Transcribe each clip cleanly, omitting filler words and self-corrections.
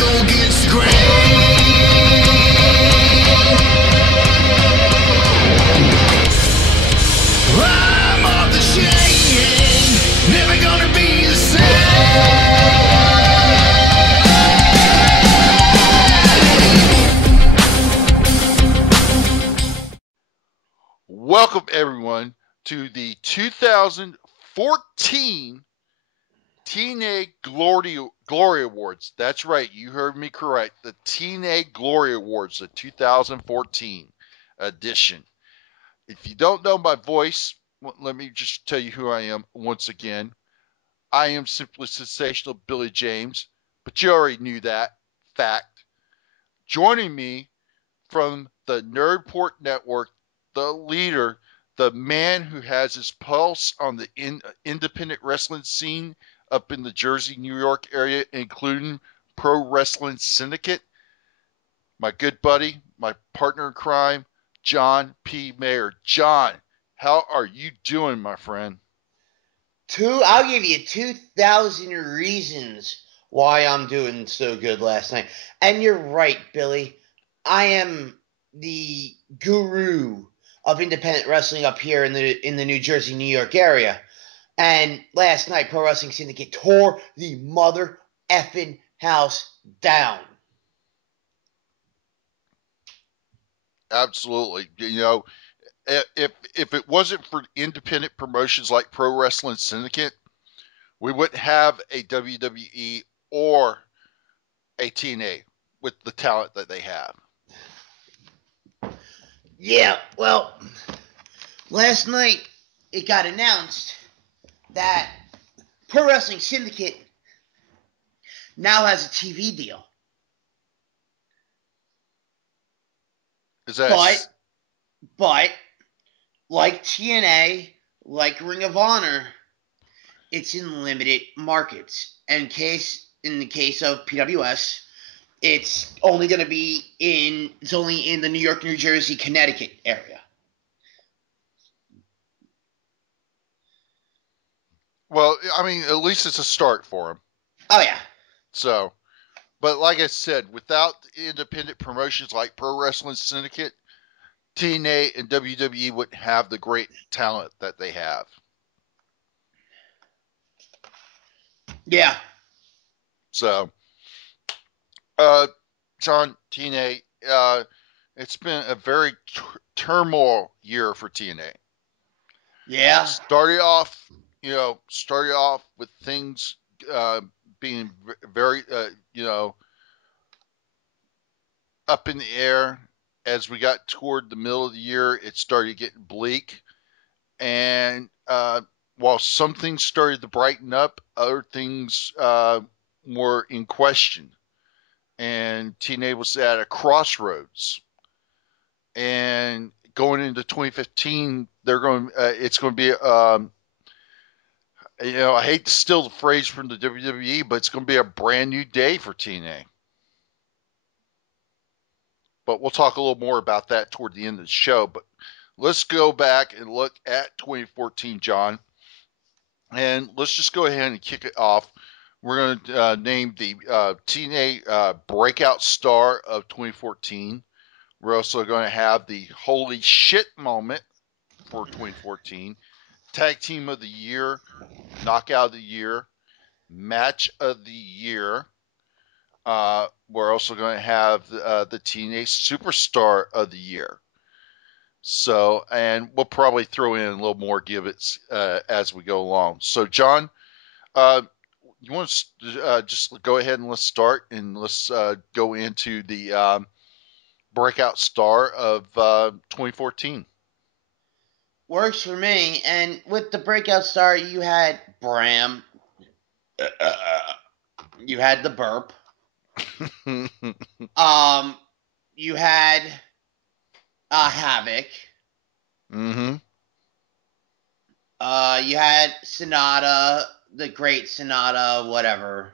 go against the grain. I'm off the chain, never gonna be the same. Welcome, everyone, to the 2014 TNA Glory Awards. That's right, you heard me correct. The TNA Glory Awards, the 2014 edition. If you don't know my voice, let me just tell you who I am once again. I am simply sensational Billy James, but you already knew that fact. Joining me from the Nerdport Network, the leader, the man who has his pulse on the independent wrestling scene up in the Jersey, New York area, including Pro Wrestling Syndicate, my good buddy, my partner in crime, John P. Mayer. John, how are you doing, my friend? I'll give you 2,000 reasons why I'm doing so good last night. And you're right, Billy. I am the guru of independent wrestling up here in the New Jersey, New York area. And last night, Pro Wrestling Syndicate tore the mother effing house down. Absolutely. You know, if it wasn't for independent promotions like Pro Wrestling Syndicate, we wouldn't have a WWE or a TNA with the talent that they have. Yeah, well, last night it got announced that Pro Wrestling Syndicate now has a TV deal. Is that But like TNA, like Ring of Honor, it's in limited markets. And in the case of PWS, it's only going to be in the New York, New Jersey, Connecticut area. Well, I mean, at least it's a start for them. Oh, yeah. So, but like I said, without independent promotions like Pro Wrestling Syndicate, TNA and WWE wouldn't have the great talent that they have. Yeah. So, John, TNA, it's been a very turmoil year for TNA. Yeah. Started off with things being very, up in the air. As we got toward the middle of the year, it started getting bleak. And while some things started to brighten up, other things were in question. And TNA was at a crossroads. And going into 2015, it's going to be, I hate to steal the phrase from the WWE, but it's going to be a brand new day for TNA. But we'll talk a little more about that toward the end of the show. But let's go back and look at 2014, John. And let's just go ahead and kick it off. We're going to name the TNA Breakout Star of 2014. We're also going to have the Holy Shit moment for 2014. Tag Team of the Year, Knockout of the Year, Match of the Year. We're also going to have the TNA Superstar of the Year. So, and we'll probably throw in a little more giveits as we go along. So, John, you want to just go ahead and let's start and let's go into the breakout star of 2014. Works for me. And with the breakout star, you had Bram. You had the burp. You had Havoc. Mm-hmm. You had Sonata, the great Sonata, whatever.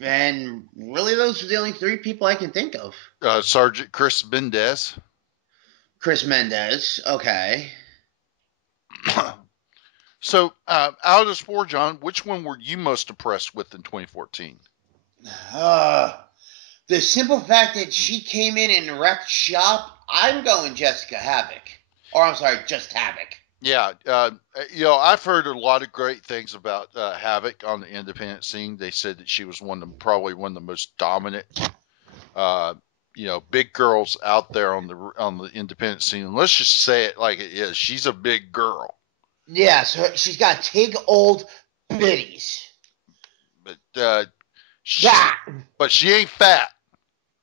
And really, those are the only three people I can think of. Sergeant Chris Mendez. Chris Mendez, okay. So, out of those four, John, which one were you most impressed with in 2014? The simple fact that she came in and wrecked shop, I'm going Jessica Havoc. Or, I'm sorry, just Havoc. Yeah, I've heard a lot of great things about Havoc on the independent scene. They said that she was probably one of the most dominant, big girls out there on the independent scene. And let's just say it like it is. She's a big girl. Yes, she's got big old bitties. But Yeah. but she ain't fat.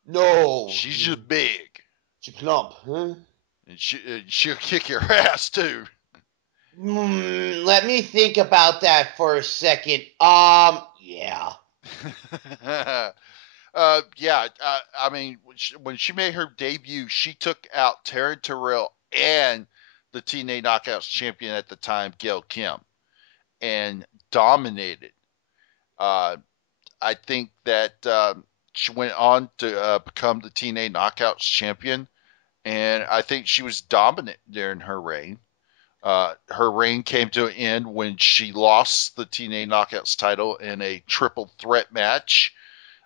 No. She's just big. She's plump, huh? And she'll kick your ass too. Let me think about that for a second. Yeah. I mean, when she made her debut, she took out Taryn Terrell and the TNA Knockouts champion at the time, Gail Kim, and dominated. I think that she went on to become the TNA Knockouts champion, and I think she was dominant during her reign. Her reign came to an end when she lost the TNA Knockouts title in a triple threat match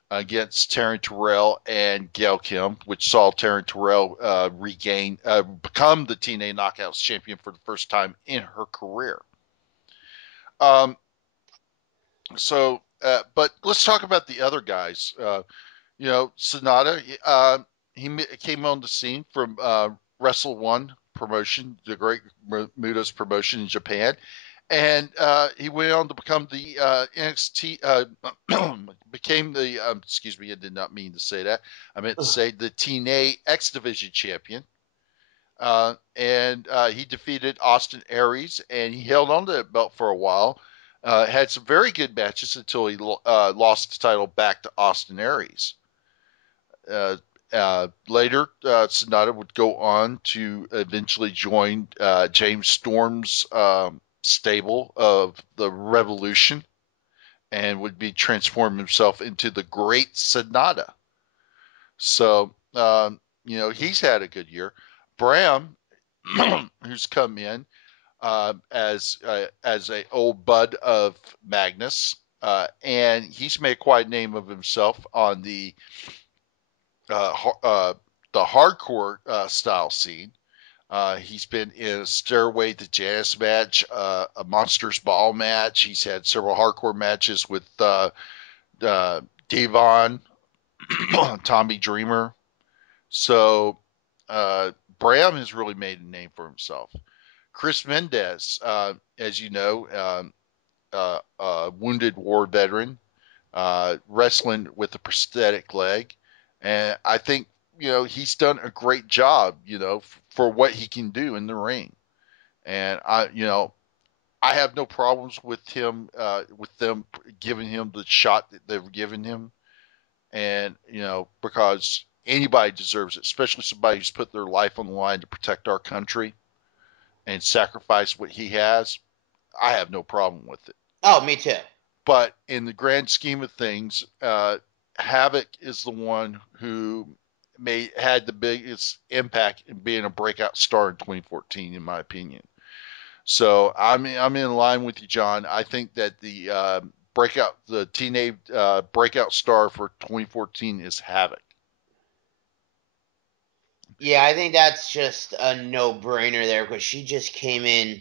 against Taryn Terrell and Gail Kim, which saw Taryn Terrell become the TNA Knockouts champion for the first time in her career. But let's talk about the other guys. Sonata, he came on the scene from Wrestle One promotion, the Great Muda's promotion in Japan. And he went on to become the NXT, became the, excuse me, I did not mean to say that. I meant to say the TNA X Division champion. And he defeated Austin Aries, and he held on to that belt for a while. Had some very good matches until he lost the title back to Austin Aries. Later, Sonata would go on to eventually join James Storm's stable of the Revolution and would be transforming himself into the Great Sonata. So, he's had a good year. Bram, who's come in as a old bud of Magnus, and he's made quite a name of himself on the hardcore style scene. He's been in a Stairway to Janice match, a Monsters Ball match. He's had several hardcore matches with Devon, Tommy Dreamer. So Bram has really made a name for himself. Chris Mendez, as you know, wounded war veteran, wrestling with a prosthetic leg. And I think, he's done a great job, for what he can do in the ring. And I have no problems with him, with them giving him the shot that they've given him. And, because anybody deserves it, especially somebody who's put their life on the line to protect our country and sacrifice what he has. I have no problem with it. Oh, me too. But in the grand scheme of things, Havoc is the one who had the biggest impact in being a breakout star in 2014, in my opinion. So I'm in line with you, John. I think that the TNA breakout star for 2014 is Havoc. Yeah, I think that's just a no-brainer there because she just came in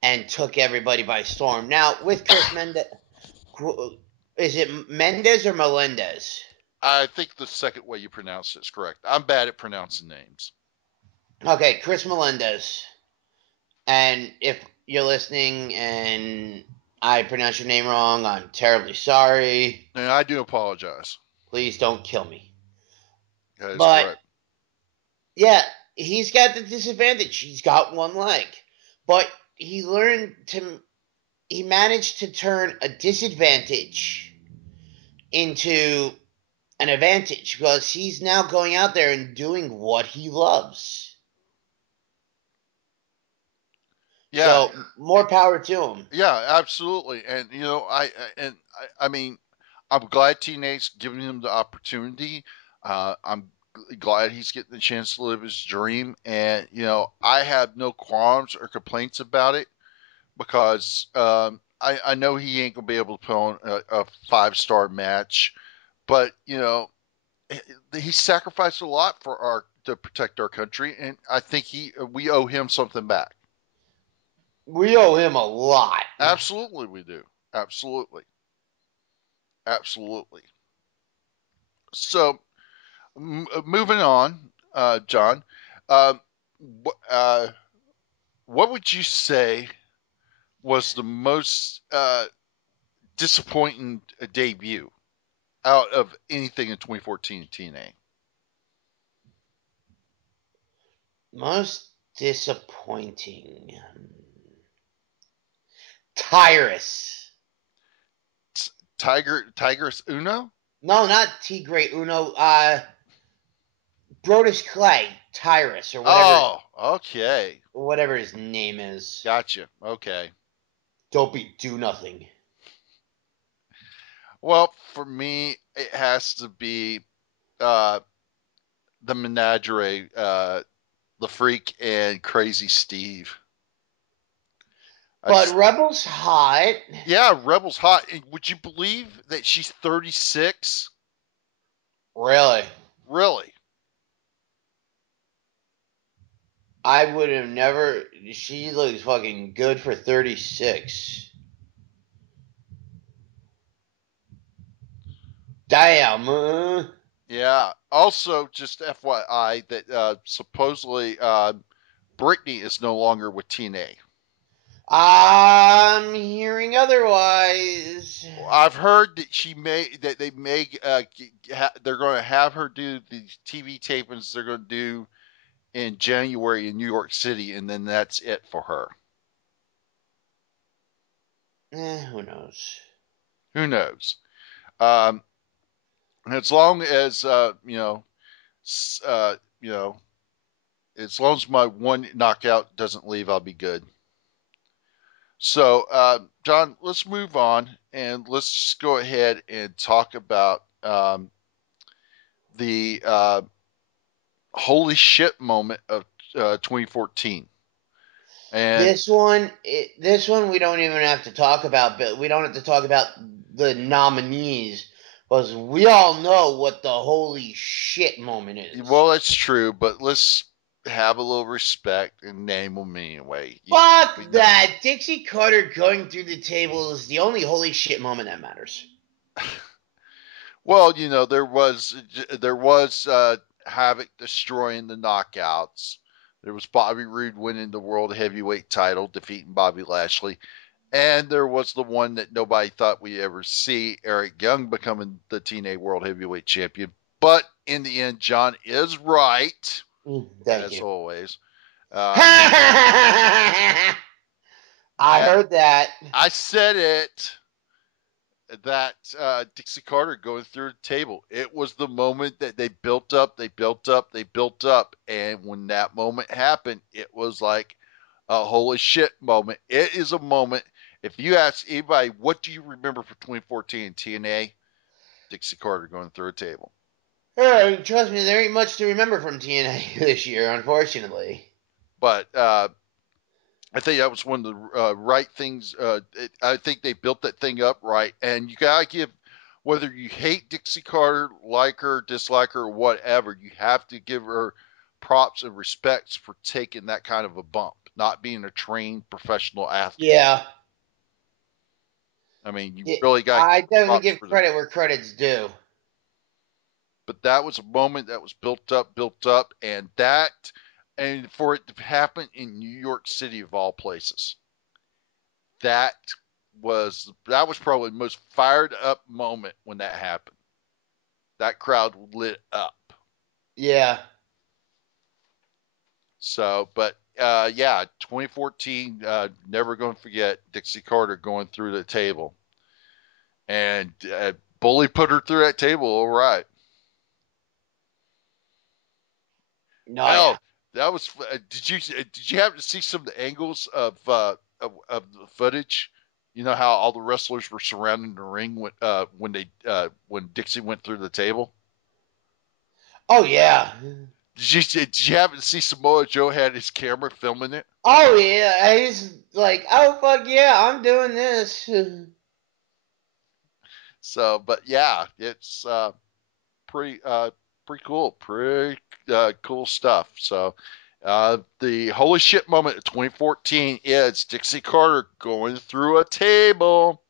and took everybody by storm. Now, with Chris Mendez, is it Mendez or Melendez? I think the second way you pronounce it is correct. I'm bad at pronouncing names. Okay, Chris Melendez. And if you're listening and I pronounce your name wrong, I'm terribly sorry. And I do apologize. Please don't kill me. That is But, correct. yeah, he's got the disadvantage. He's got one leg. But he managed to turn a disadvantage into an advantage because he's now going out there and doing what he loves. Yeah. So more power to him. Yeah, absolutely. And I mean, I'm glad TNA's giving him the opportunity. I'm glad he's getting the chance to live his dream, and I have no qualms or complaints about it. because I know he ain't gonna be able to put on a 5-star match, but he sacrificed a lot for to protect our country, and I think we owe him something back. We owe him a lot. Absolutely, we do. Absolutely, absolutely. So, moving on, John, uh, what would you say was the most disappointing debut out of anything in 2014 TNA? Most disappointing. Tyrus. Tigress Uno? No, not Tigre Uno. Brodus Clay. Tyrus, or Oh, okay. whatever his name is. Gotcha. Okay. Dopey do nothing. Well, for me, it has to be uh, the menagerie, the Freak and Crazy Steve. But Rebel's hot. Yeah, Rebel's hot. And would you believe that she's 36? Really? Really? I would have never. She looks fucking good for 36. Damn. Yeah. Also, just FYI, that supposedly Brittany is no longer with TNA. I'm hearing otherwise. I've heard that they're going to have her do the TV tapings they're going to do in January in New York City, and then that's it for her. Who knows? Who knows? As long as uh, you know, as long as my one knockout doesn't leave, I'll be good. So, John, let's move on and let's just go ahead and talk about the holy shit moment of 2014. And This one we don't even have to talk about, but we don't have to talk about the nominees because we all know what the holy shit moment is. well, that's true, but let's have a little respect and name them anyway. Fuck that! Dixie Carter going through the table is the only holy shit moment that matters. Well, there was Havoc destroying the knockouts. There was Bobby Roode winning the World Heavyweight title, defeating Bobby Lashley. And there was the one that nobody thought we'd ever see, Eric Young becoming the TNA World Heavyweight Champion. But in the end, John is right, Thank as you. always. I heard that. I said it. That Dixie Carter going through the table. It was the moment that they built up, and when that moment happened, it was like a holy shit moment. It is a moment. If you ask anybody, what do you remember for 2014 TNA? Dixie Carter going through a table. Trust me, there ain't much to remember from TNA this year, unfortunately. But I think that was one of the right things. I think they built that thing up right. And you got to give, whether you hate Dixie Carter, like her, dislike her, or whatever, you have to give her props and respects for taking that kind of a bump, not being a trained professional athlete. Yeah. I mean, you really got to I definitely give credit where credit's due. But that was a moment that was built up, and for it to happen in New York City of all places, that was probably the most fired up moment when that happened. That crowd lit up. Yeah. So, but yeah, 2014, never going to forget Dixie Carter going through the table, and Bully put her through that table all right. No. Yeah. That was. Did you happen to see some of the angles of the footage? You know how all the wrestlers were surrounding the ring when Dixie went through the table. Oh yeah. Did you happen to see Samoa Joe had his camera filming it? Oh yeah, he's like, oh fuck yeah, I'm doing this. So, but yeah, it's pretty pretty cool stuff. So, the holy shit moment of 2014 is Dixie Carter going through a table.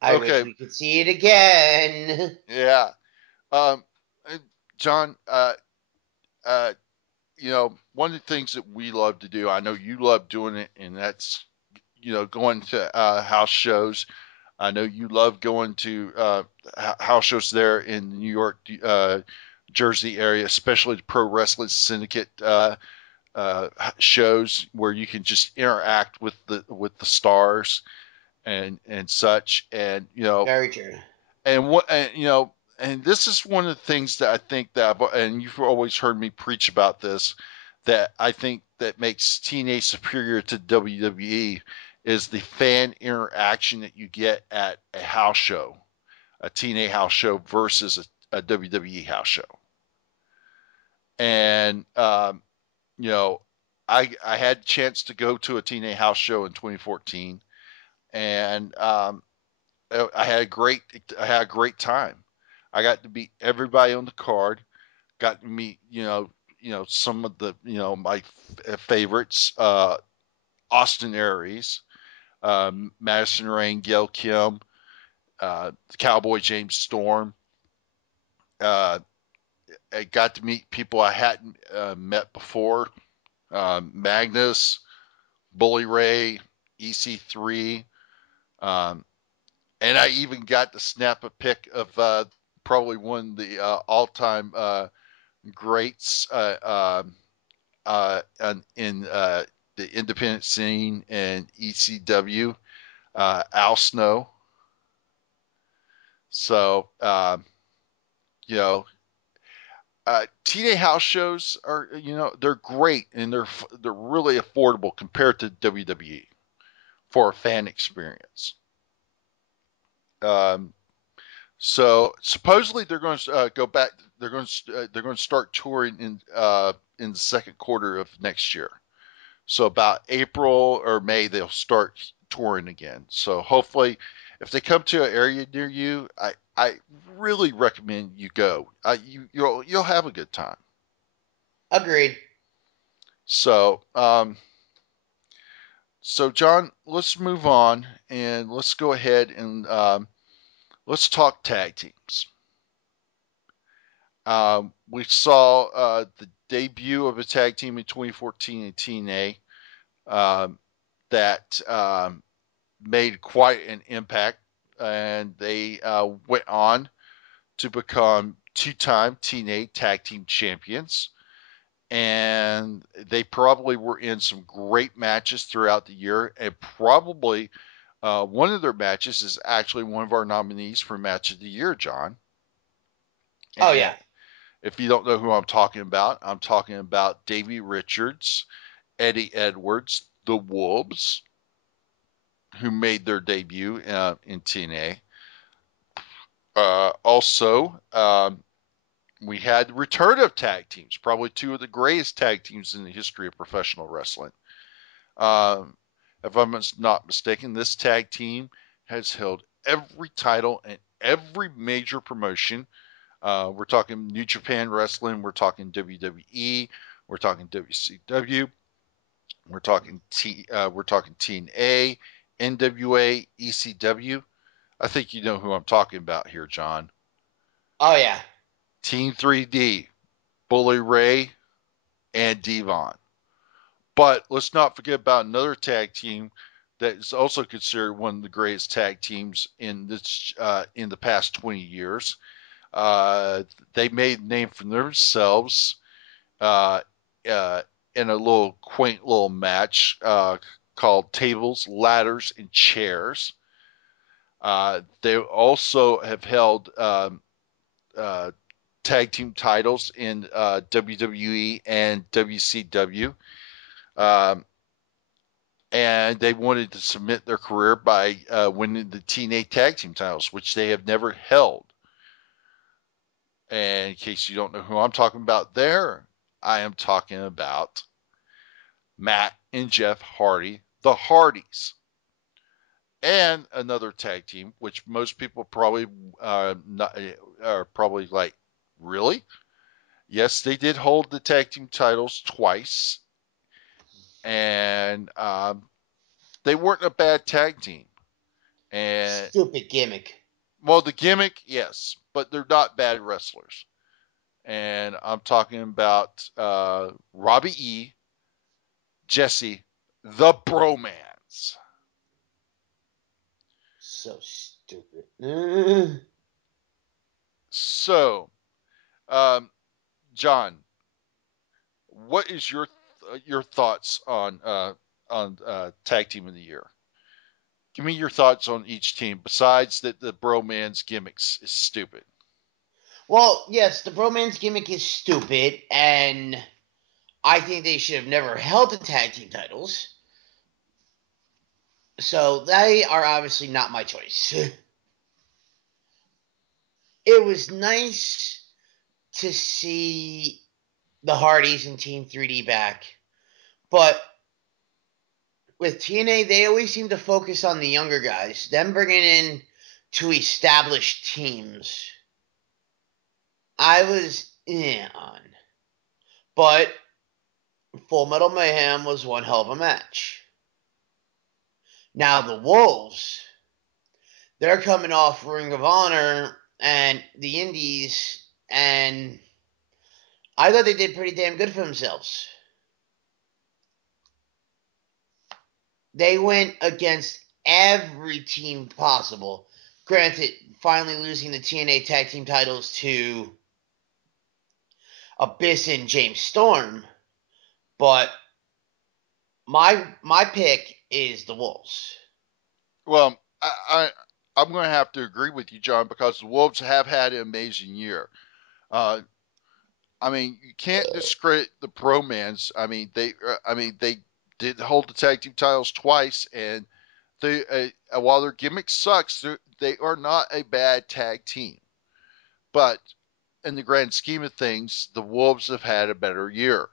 I wish Okay, we could see it again. yeah. Um, John, uh, one of the things that we love to do, I know you love doing it, and that's, going to house shows. I know you love going to house shows there in the New York, Jersey area, especially the Pro Wrestling Syndicate shows where you can just interact with the stars and such, and Very true. and what and and this is one of the things that I think and you've always heard me preach about this, that I think that makes TNA superior to WWE is the fan interaction that you get at a house show, a TNA house show versus a WWE house show. And you know, I had a chance to go to a TNA house show in 2014, and I had a great time. I got to meet everybody on the card. Got to meet some of the my favorites. Austin Aries, Madison Rain, Gail Kim, Cowboy James Storm. Uh, I got to meet people I hadn't met before. Magnus, Bully Ray, EC3. Um, and I even got to snap a pic of probably one of the all-time greats in the independent scene and ECW, Al Snow. So, you know, TNA house shows are, they're great, and they're really affordable compared to WWE for a fan experience. Um, So supposedly they're going to go back. They're going to start touring in the second quarter of next year. So about April or May they'll start touring again. So hopefully, if they come to an area near you, I really recommend you go. You'll have a good time. Agreed. So so John, let's move on and let's go ahead and let's talk tag teams. We saw the debut of a tag team in 2014 in TNA that made quite an impact, and they went on to become two-time TNA Tag Team Champions. And they probably were in some great matches throughout the year, and probably one of their matches is actually one of our nominees for Match of the Year, John. Oh yeah. If you don't know who I'm talking about Davey Richards, Eddie Edwards, the Wolves, who made their debut in TNA. Also, we had the return of tag teams, probably two of the greatest tag teams in the history of professional wrestling. If I'm not mistaken, this tag team has held every title in every major promotion. We're talking New Japan Wrestling. We're talking WWE. We're talking WCW. We're talking TNA, NWA, ECW. I think you know who I'm talking about here, John. Oh yeah. Team 3D, Bully Ray, and Devon. But let's not forget about another tag team that is also considered one of the greatest tag teams in the past 20 years. They made a name for themselves uh, in a little quaint little match called Tables, Ladders, and Chairs. They also have held tag team titles in WWE and WCW. Um, and they wanted to submit their career by winning the TNA tag team titles, which they have never held. And in case you don't know who I'm talking about there, I am talking about Matt and Jeff Hardy, the Hardys. And another tag team, which most people probably not, are probably like, really? Yes, they did hold the tag team titles twice, and they weren't a bad tag team. And Stupid gimmick. well, the gimmick, yes, but they're not bad wrestlers. And I'm talking about Robbie E, Jesse, the Bromance. So stupid. So, um, John, what is your thoughts on tag team of the year? Give me your thoughts on each team. Besides that, the Bromance gimmicks is stupid. Well, yes, the bromance gimmick is stupid, and I think they should have never held the tag team titles. So they are obviously not my choice. It was nice to see the Hardys and Team 3D back, but with TNA, they always seem to focus on the younger guys. Them bringing in two established teams, I was on. But Full Metal Mayhem was one hell of a match. Now the Wolves, they're coming off Ring of Honor and the Indies, and I thought they did pretty damn good for themselves. They went against every team possible. Granted, finally losing the TNA tag team titles to Abyss and James Storm, but my pick is the Wolves. Well, I'm going to have to agree with you, John, because the Wolves have had an amazing year. Uh, I mean, you can't discredit the Bromans. I mean, they did hold the tag team titles twice, and they, while their gimmick sucks, they are not a bad tag team. But in the grand scheme of things, the Wolves have had a better year.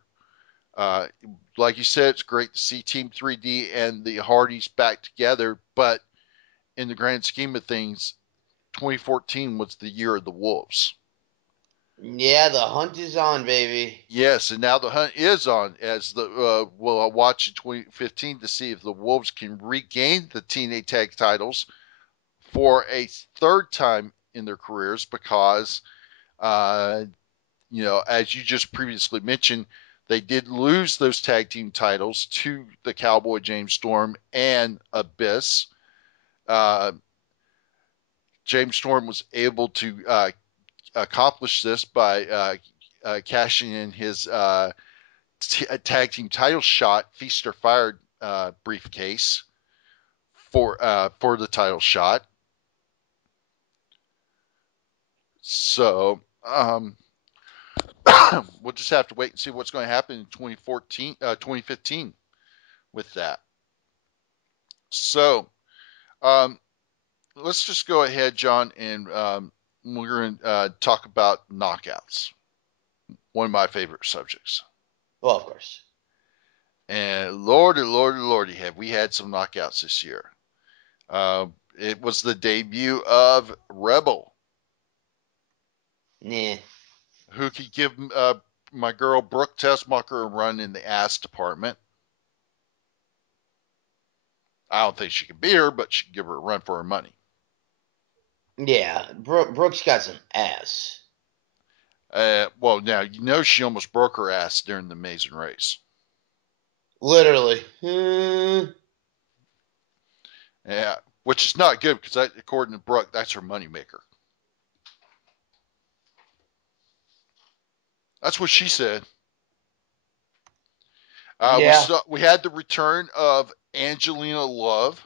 Uh, like you said, it's great to see Team 3D and the Hardys back together, but in the grand scheme of things, 2014 was the year of the Wolves. Yeah, the hunt is on, baby. Yes, and now the hunt is on as we'll watch in 2015 to see if the Wolves can regain the TNA tag titles for a third time in their careers because, uh, as you just previously mentioned, they did lose those tag team titles to the Cowboy James Storm and Abyss. Uh, James Storm was able to accomplish this by cashing in his tag team title shot, Feast or Fire briefcase for the title shot. So we'll just have to wait and see what's going to happen in 2015 with that. So let's just go ahead, John, and we're going to talk about knockouts. One of my favorite subjects. Well, of course. And lordy, have we had some knockouts this year. It was the debut of Rebel. Nah. Who could give my girl Brooke Tessmacher a run in the ass department. I don't think she can beat her, but she can give her a run for her money. Yeah, Brooks got some ass. Well, now, she almost broke her ass during the Amazing Race. Literally. Yeah, which is not good because, according to Brooke, that's her moneymaker. That's what she said. Yeah. We had the return of Angelina Love,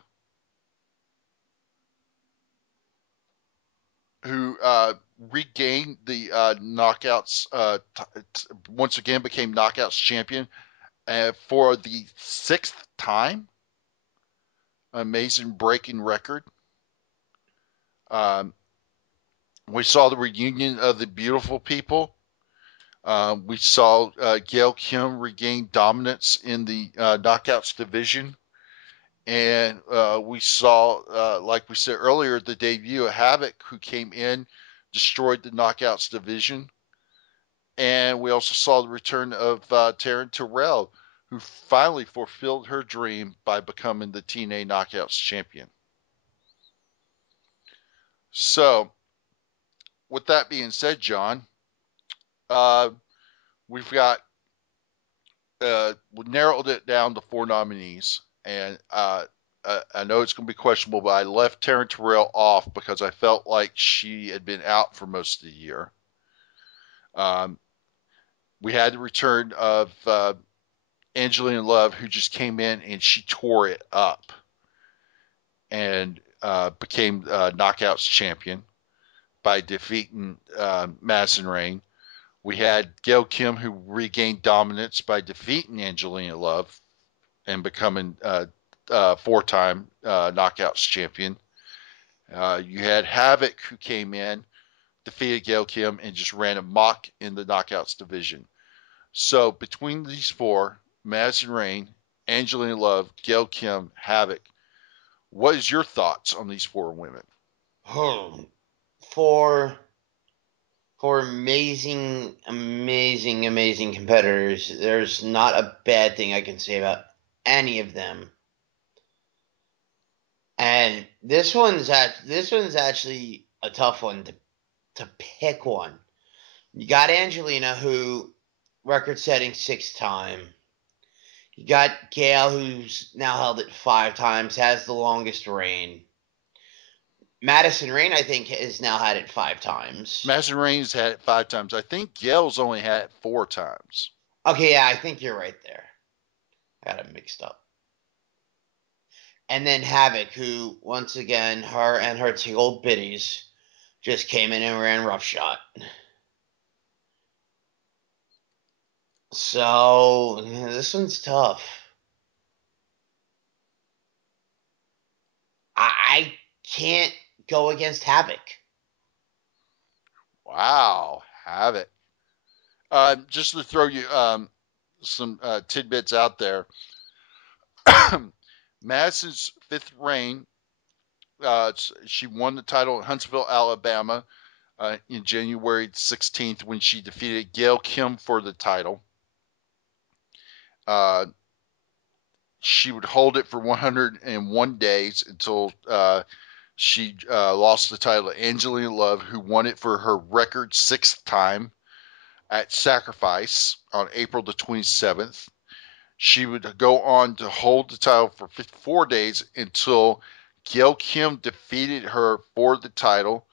who regained the knockouts, once again became knockouts champion for the 6th time. Amazing breaking record. We saw the reunion of the beautiful people. We saw Gail Kim regain dominance in the knockouts division. And we saw, like we said earlier, the debut of Havoc, who came in, destroyed the knockouts division. And we also saw the return of Taryn Terrell, who finally fulfilled her dream by becoming the TNA Knockouts champion. So, with that being said, John, uh, we've got we narrowed it down to 4 nominees, and I know it's going to be questionable, but I left Taryn Terrell off because I felt like she had been out for most of the year. We had the return of Angelina Love, who just came in and she tore it up and became Knockouts champion by defeating Madison Rayne. We had Gail Kim, who regained dominance by defeating Angelina Love and becoming 4-time Knockouts champion. You had Havoc, who came in, defeated Gail Kim, and just ran amok in the Knockouts division. So between these 4, Madison Rayne, Angelina Love, Gail Kim, Havoc, what is your thoughts on these 4 women? For amazing competitors, there's not a bad thing I can say about any of them. And this one's actually a tough one to pick one. You got Angelina, who record-setting 6th time. You got Gail, who's now held it 5 times, has the longest reign. Madison Rayne, I think, has now had it 5 times. Madison Rayne's had it 5 times. I think Gail's only had it 4 times. Okay, yeah, I think you're right there. I got it mixed up. And then Havoc, who, once again, her and her 2 old biddies just came in and ran roughshod. So, this one's tough. I can't go against Havoc. Wow, Havoc. Just to throw you some tidbits out there. Madison's 5th reign, she won the title in Huntsville, Alabama in January 16th when she defeated Gail Kim for the title. She would hold it for 101 days until she lost the title to Angelina Love, who won it for her record 6th time at Sacrifice on April the 27th. She would go on to hold the title for 54 days until Gail Kim defeated her for the title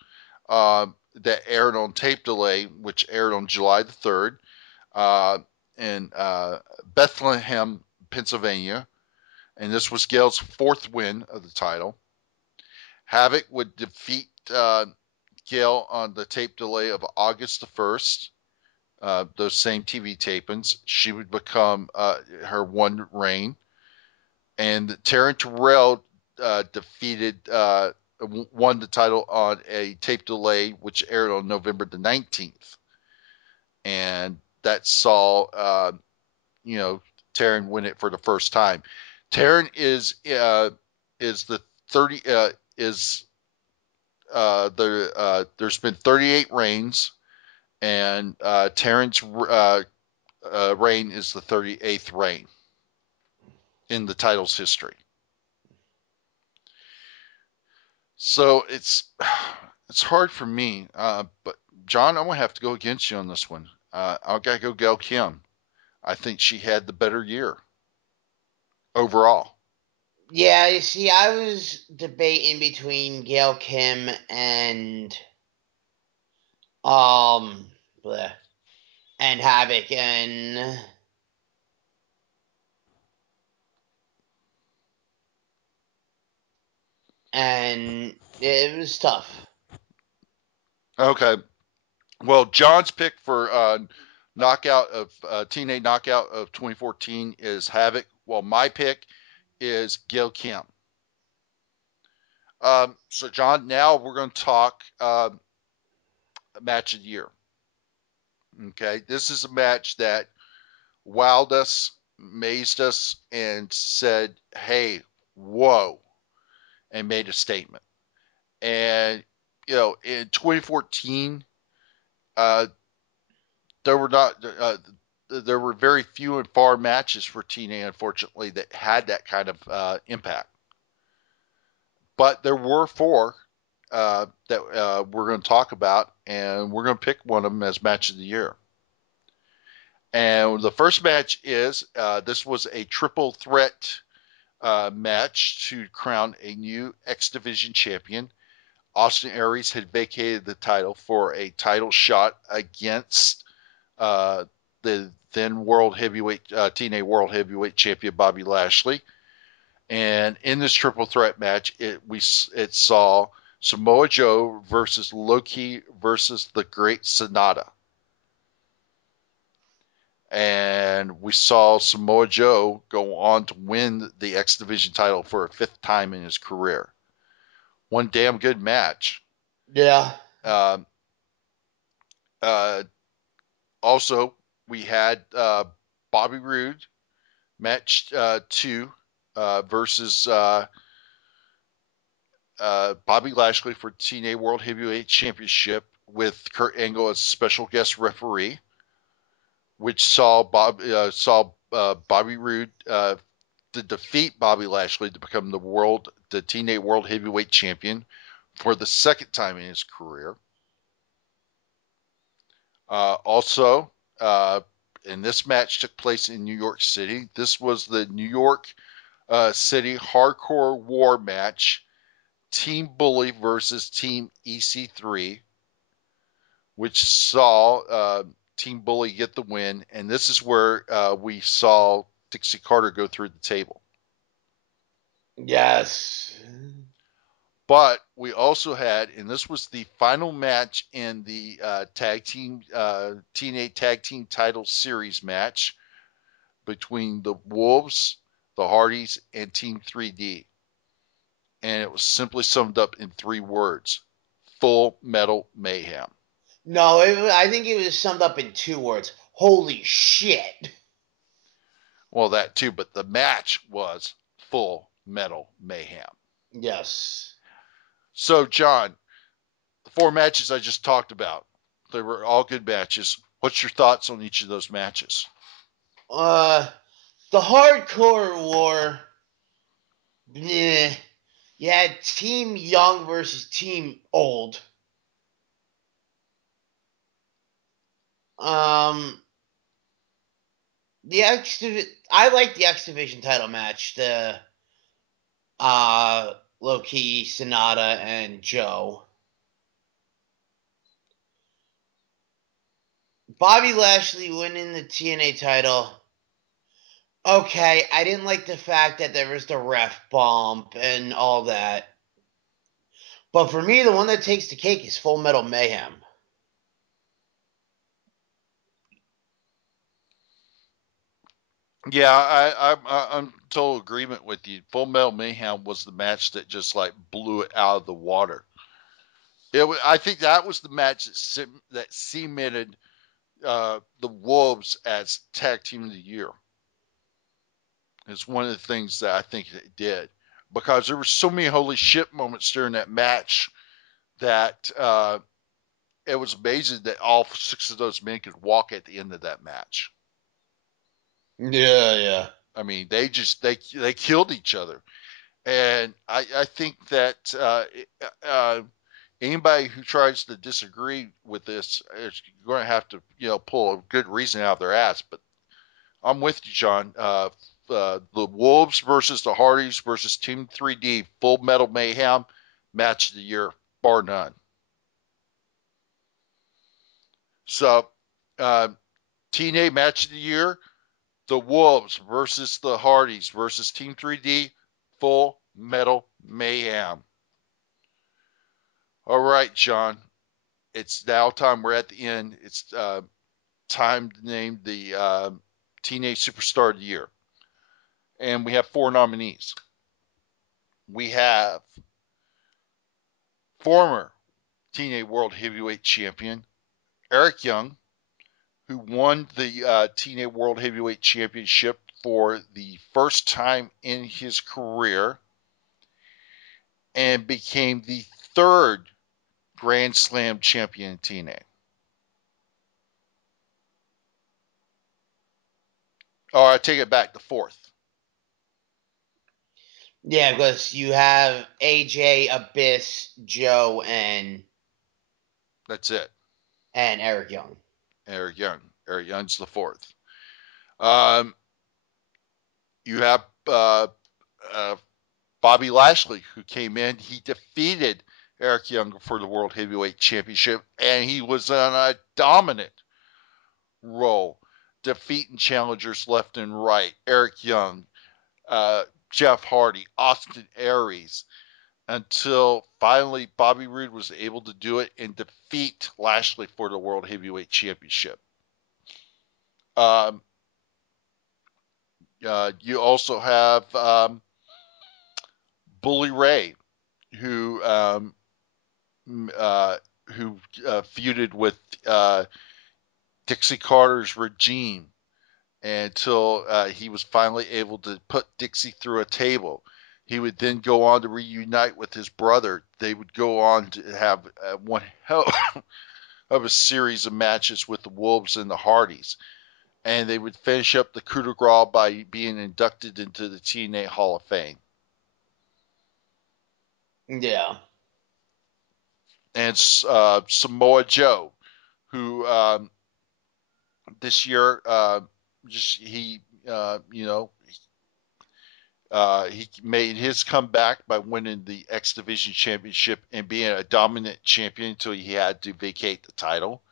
that aired on tape delay, which aired on July the 3rd in Bethlehem, Pennsylvania. And this was Gail's 4th win of the title. Havoc would defeat Gail on the tape delay of August the 1st. Those same TV tapings. She would become her 1 reign. And Taryn Terrell won the title on a tape delay, which aired on November the 19th. And that saw, Taryn win it for the first time. Taryn is the 30 there's been 38 reigns, and Taryn's reign is the 38th reign in the title's history. So it's hard for me, but John, I'm gonna have to go against you on this one. I gotta go Gail Kim. I think she had the better year overall. Yeah, you see, I was debating between Gail Kim and Havoc, and it was tough. Okay. Well, John's pick for knockout of TNA Knockout of 2014 is Havoc, while my pick is Gail Kim. So, John, now we're going to talk match of the year. Okay, this is a match that wowed us, amazed us, and said, "Hey, whoa," and made a statement. And in 2014, uh, there were not there were very few and far matches for TNA, unfortunately, that had that kind of impact. But there were four that we're going to talk about, and we're going to pick one of them as match of the year. And the first match is this was a triple threat match to crown a new X Division champion. Austin Aries had vacated the title for a title shot against the then World Heavyweight TNA World Heavyweight Champion Bobby Lashley. And in this triple threat match, it saw Samoa Joe versus Loki versus the Great Sonata. And we saw Samoa Joe go on to win the X Division title for a fifth time in his career. One damn good match. Yeah. Also, we had Bobby Roode match 2 versus Bobby Lashley for TNA World Heavyweight Championship with Kurt Angle as special guest referee, which saw Bobby Roode to defeat Bobby Lashley to become the TNA World Heavyweight Champion for the second time in his career. Also, and this match took place in New York City. This was the New York City Hardcore War match, Team Bully versus Team EC3, which saw Team Bully get the win. And this is where we saw Dixie Carter go through the table. Yes. But we also had, and this was the final match in the TNA Tag Team Title Series match between the Wolves, the Hardys, and Team 3D. And it was simply summed up in 3 words: Full Metal Mayhem. No, I think it was summed up in 2 words. Holy shit. Well, that too, but the match was Full Metal Mayhem. Yes. So, John, the 4 matches I just talked about, they were all good matches. What's your thoughts on each of those matches? The Hardcore War. Bleh. You had Team Young versus Team Old. I like the X Division title match. The Loki, Sonata, and Joe. Bobby Lashley winning the TNA title. Okay, I didn't like the fact that there was the ref bump and all that. But for me, the one that takes the cake is Full Metal Mayhem. Yeah, I'm in total agreement with you. Full Metal Mayhem was the match that just like blew it out of the water. I think that was the match that cemented the Wolves as Tag Team of the Year. It's one of the things that I think it did, because there were so many holy shit moments during that match that it was amazing that all 6 of those men could walk at the end of that match. Yeah. I mean, they killed each other, and I think that anybody who tries to disagree with this is going to have to pull a good reason out of their ass. But I'm with you, John. The Wolves versus the Hardys versus Team 3D, Full Metal Mayhem, match of the year, bar none. So, TNA match of the year, the Wolves versus the Hardys versus Team 3D, Full Metal Mayhem. All right, John. It's now time. We're at the end. It's time to name the TNA Superstar of the Year. And we have 4 nominees. We have former TNA World Heavyweight Champion. Eric Young, who won the TNA World Heavyweight Championship for the first time in his career and became the third Grand Slam champion in TNA. Or I take it back, the fourth. Yeah, because you have AJ, Abyss, Joe, and That's it. Eric Young. Eric Young. Eric Young's the fourth. You have Bobby Lashley, who came in. He defeated Eric Young for the World Heavyweight Championship, and he was on a dominant roll, defeating challengers left and right. Eric Young, Jeff Hardy, Austin Aries, until finally Bobby Roode was able to do it and defeat Lashley for the World Heavyweight Championship. You also have Bully Ray, who feuded with Dixie Carter's regime until he was finally able to put Dixie through a table. He would then go on to reunite with his brother. They would go on to have one hell of a series of matches with the Wolves and the Hardys. And they would finish up the coup de grace by being inducted into the TNA Hall of Fame. Yeah. And Samoa Joe, who this year he made his comeback by winning the X Division Championship and being a dominant champion until he had to vacate the title.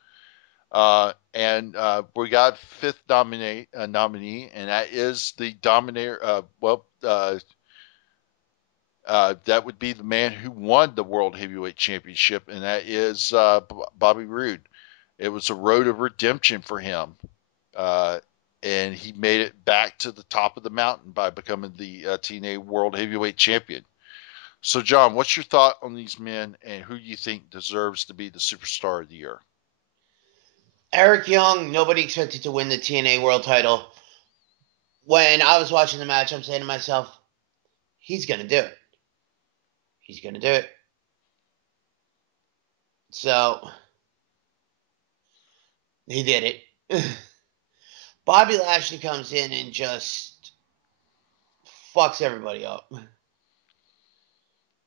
And we got fifth nominee, and that is the Dominator. That would be the man who won the World Heavyweight Championship, and that is Bobby Roode. It was a road of redemption for him, and he made it back to the top of the mountain by becoming the TNA World Heavyweight Champion. So, John, what's your thought on these men, and who you think deserves to be the Superstar of the Year? Eric Young, nobody expected to win the TNA World title. When I was watching the match, I'm saying to myself, he's going to do it. He's going to do it. So, he did it. Bobby Lashley comes in and just fucks everybody up.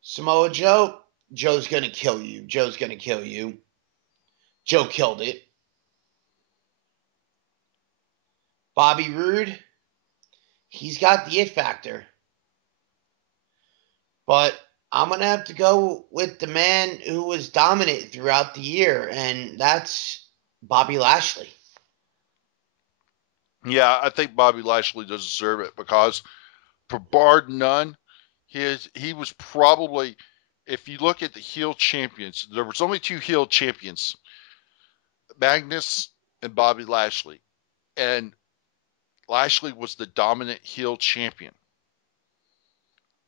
Samoa Joe, Joe's going to kill you. Joe's going to kill you. Joe killed it. Bobby Roode, he's got the it factor. But I'm going to have to go with the man who was dominant throughout the year, and that's Bobby Lashley. Yeah, I think Bobby Lashley does deserve it because, for bar none, he was probably, if you look at the heel champions, there was only two heel champions, Magnus and Bobby Lashley. And Lashley was the dominant heel champion.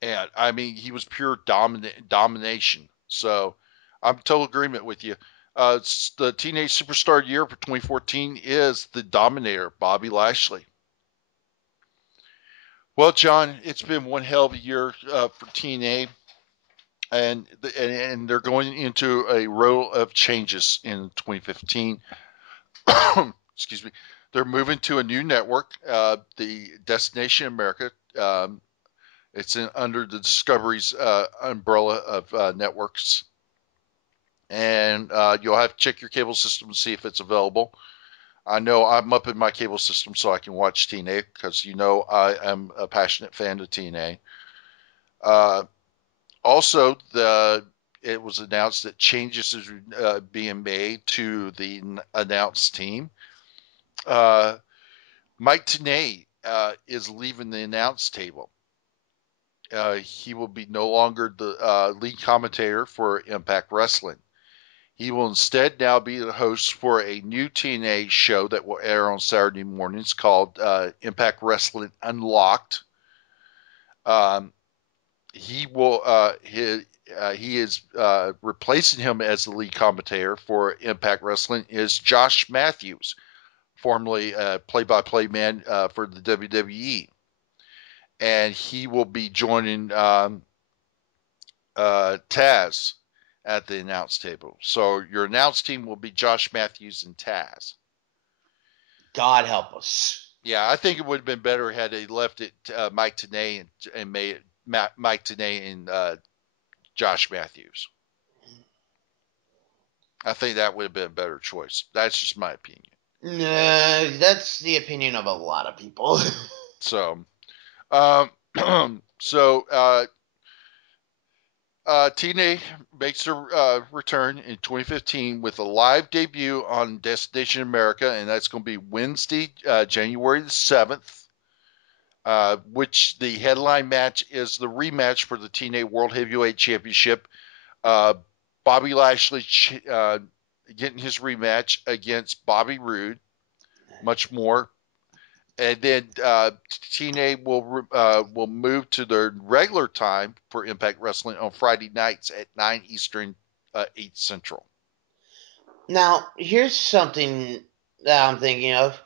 And, I mean, he was pure domination. So, I'm in total agreement with you. The TNA Superstar of the Year for 2014 is the Dominator, Bobby Lashley. Well, John, it's been one hell of a year for TNA. And they're going into a row of changes in 2015. Excuse me. They're moving to a new network, the Destination America. It's under the Discovery's umbrella of networks. And you'll have to check your cable system to see if it's available. I know I'm up in my cable system so I can watch TNA because I am a passionate fan of TNA. Also, it was announced that changes are being made to the announced team. Mike Tenay is leaving the announce table. He will be no longer the lead commentator for Impact Wrestling. He will instead now be the host for a new TNA show that will air on Saturday mornings called Impact Wrestling Unlocked. He will he is replacing him as the lead commentator for Impact Wrestling is Josh Matthews, formerly play-by-play man for the WWE. And he will be joining Taz at the announce table. So your announce team will be Josh Matthews and Taz. God help us. Yeah, I think it would have been better had they left it Mike Tenay and made it Mike Tenay and Josh Matthews. I think that would have been a better choice. That's just my opinion. That's the opinion of a lot of people. So, TNA makes their return in 2015 with a live debut on Destination America, and that's going to be Wednesday, January the 7th, which the headline match is the rematch for the TNA World Heavyweight Championship. Bobby Lashley getting his rematch against Bobby Roode, much more. And then TNA will move to their regular time for Impact Wrestling on Friday nights at 9 Eastern, 8 Central. Now, here's something that I'm thinking of.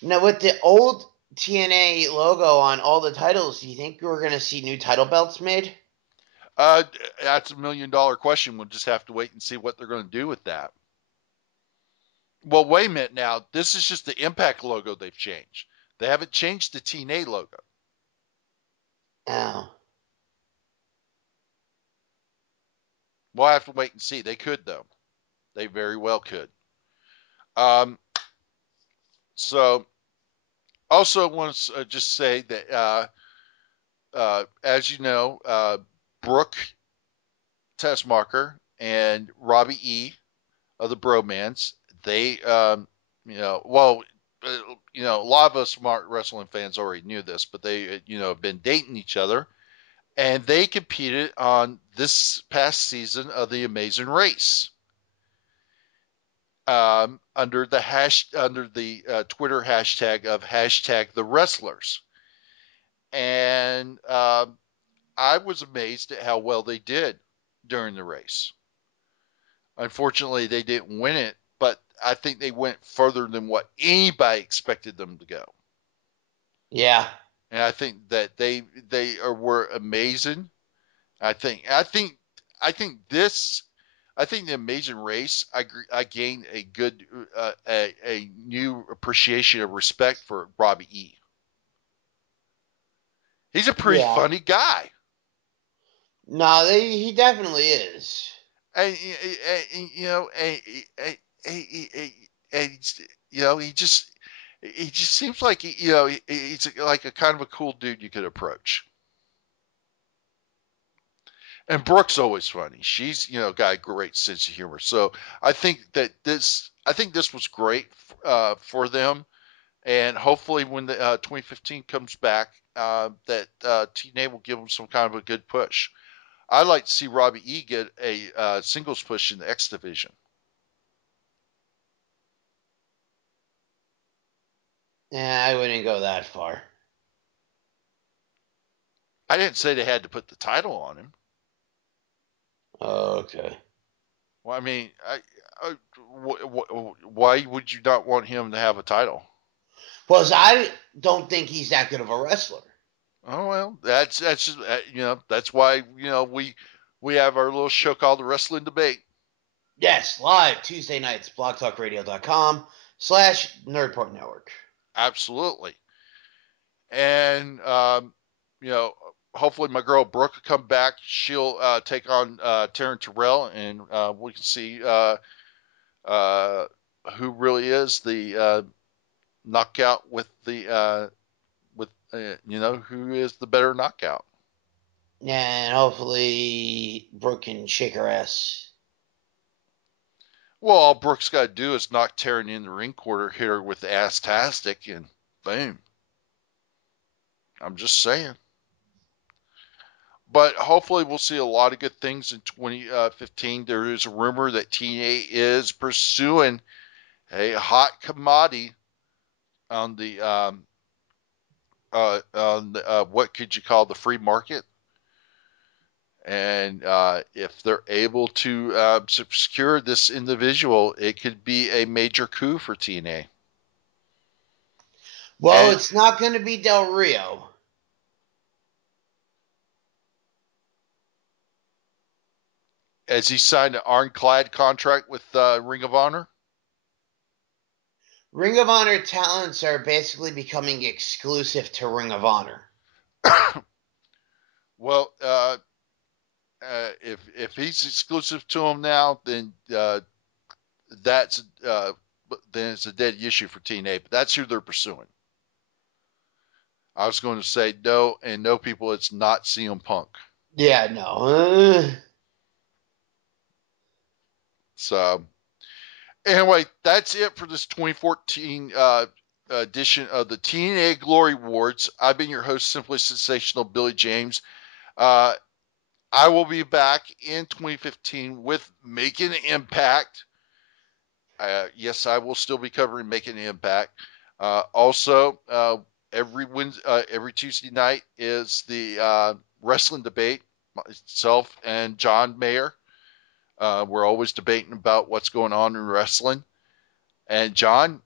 Now, with the old TNA logo on all the titles, do you think we're going to see new title belts made? That's $1 million question. We'll just have to wait and see what they're going to do with that. Well, wait a minute now. This is just the Impact logo they've changed. They haven't changed the TNA logo. Oh. We'll have to wait and see. They could, though. They very well could. So, also want to just say that, as you know, Brooke Tessmacher and Robbie E. of the Bromance, they, a lot of us smart wrestling fans already knew this, but they, have been dating each other, and they competed on this past season of the Amazing Race. Under the Twitter hashtag of #TheWrestlers. And I was amazed at how well they did during the race. Unfortunately, they didn't win it, but I think they went further than what anybody expected them to go. Yeah. And I think that they were amazing. I think the Amazing Race, I gained a good, a new appreciation of respect for Robbie E. He's a pretty funny guy. No, he definitely is. And he just seems like he's like a kind of a cool dude you could approach. And Brooke's always funny. She's, got a great sense of humor. So I think this was great for them. And hopefully when the 2015 comes back, that TNA will give them some kind of a good push. I'd like to see Robbie E get a singles push in the X division. Yeah, I wouldn't go that far. I didn't say they had to put the title on him. Okay. Well, I mean, why would you not want him to have a title? Because I don't think he's that good of a wrestler. Oh well, that's just that's why we have our little show called the Wrestling Debate. Yes, live Tuesday nights, blogtalkradio.com/Nerdport Network. Absolutely, and hopefully my girl Brooke will come back. She'll take on Taryn Terrell, and we can see who really is the knockout with the who is the better knockout. And hopefully Brooke can shake her ass. Well, all Brooke's got to do is knock Taryn in the ring quarter, hit her with the ass-tastic, and boom. I'm just saying. But hopefully we'll see a lot of good things in 2015. There is a rumor that TNA is pursuing a hot commodity on the what could you call the free market? And if they're able to secure this individual, it could be a major coup for TNA. Well, And it's not going to be Del Rio. has he signed an ironclad contract with Ring of Honor? Ring of Honor talents are basically becoming exclusive to Ring of Honor. Well, if he's exclusive to him now, then that's then it's a dead issue for TNA. But that's who they're pursuing. I was going to say no, and no, people. It's not CM Punk. Yeah, no. So anyway, that's it for this 2014 edition of the TNA Glory Awards. I've been your host, Simply Sensational Billy James. I will be back in 2015 with Making an Impact. Yes, I will still be covering Making an Impact. Also, every Tuesday night is the wrestling debate. Myself and John Mayer. We're always debating about what's going on in wrestling. And John,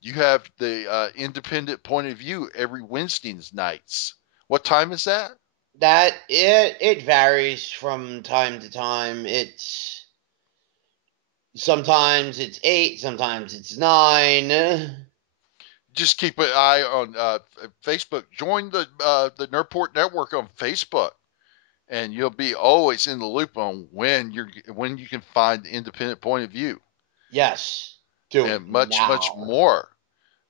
you have the independent point of view every Wednesday nights. What time is that? That it varies from time to time. It's sometimes it's 8, sometimes it's 9. Just keep an eye on Facebook. Join the Nerdport Network on Facebook, and you'll be always in the loop on when you can find the independent point of view. Yes, do it And much now. more.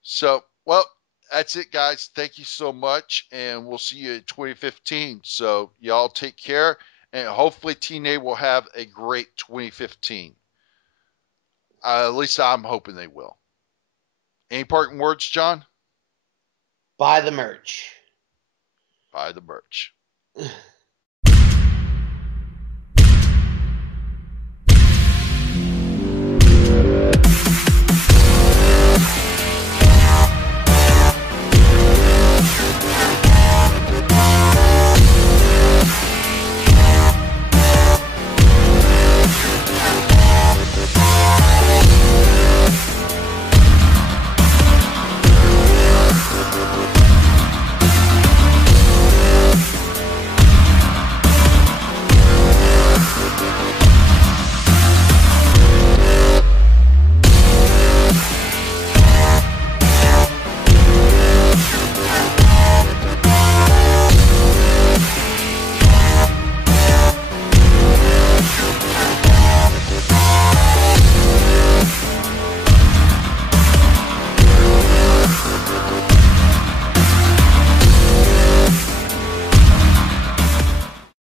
So, well, that's it, guys. Thank you so much, and we'll see you in 2015. So, y'all take care, and hopefully TNA will have a great 2015. At least I'm hoping they will. Any parting words, John? Buy the merch. Buy the merch.